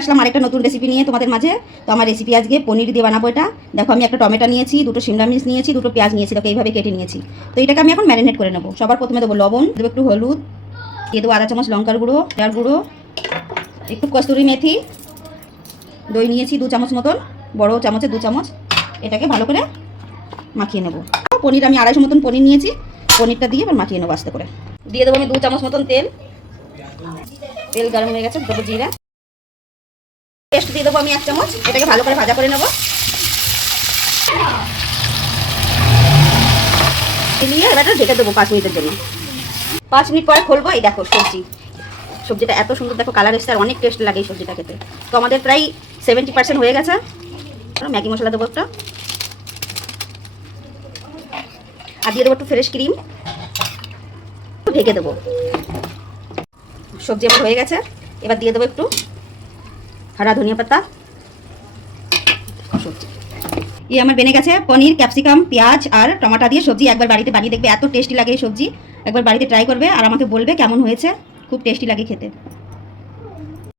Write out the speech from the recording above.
আসলাম আরেকটা নতুন রেসিপি নিয়ে তোমাদের মাঝে। তো আমার রেসিপি আজকে পনির দিয়ে বানাবো। এটা দেখো, আমি একটা টমেটো নিয়েছি, দুটো শিমলা মির্চ নিয়েছি, দুটো পেঁয়াজ নিয়েছি, দেখো এইভাবে কেটে নিয়েছি। তো এটাকে আমি এখন ম্যারিনেট করে নেবো। সবার প্রথমে দেবো লবণ, দেবো একটু হলুদ, দিয়ে দেবো আধা চামচ লঙ্কার গুঁড়ো, জিরার গুঁড়ো, একটু কস্তুরি মেথি, দই নিয়েছি 2 চামচ মতন, বড় চামচে 2 চামচ। এটাকে ভালো করে মাখিয়ে নেবো। পনির আমি 250 মতন পনির নিয়েছি, পনিরটা দিয়ে এবার মাখিয়ে নেবো আস্তে করে। দিয়ে দেবো আমি 2 চামচ মতন তেল। তেল গরম হয়ে গেছে, দেবো জিরা, পেস্ট দিয়ে দেবো আমি 1 চামচ। এটাকে ভালো করে ভাজা করে নেবো। নিয়ে এবার ঢেকে দেবো 5 মিনিটের জন্য। 5 মিনিট পরে খুলবো। এই দেখো সবজিটা এত সুন্দর, দেখো কালার এসছে, আর অনেক টেস্ট লাগে এই সবজিটা খেতে। তো আমাদের প্রায় 70% হয়ে গেছে। ম্যাগি মশলা দেবো একটা, আর দিয়ে দেবো একটু ফ্রেশ ক্রিম, ঢেকে দেবো। সবজি আমার হয়ে গেছে। এবার দিয়ে দেবো একটু হারা ধনিয়া পাতা। সবজি আমার বেনে গেছে। পনির, ক্যাপসিকাম, পেঁয়াজ আর টমেটো দিয়ে সবজি একবার বাড়িতে বানিয়ে দেখবে, এত টেস্টি লাগে এই সবজি। একবার বাড়িতে ট্রাই করবে আর আমাকে বলবে কেমন হয়েছে। খুব টেস্টি লাগে খেতে।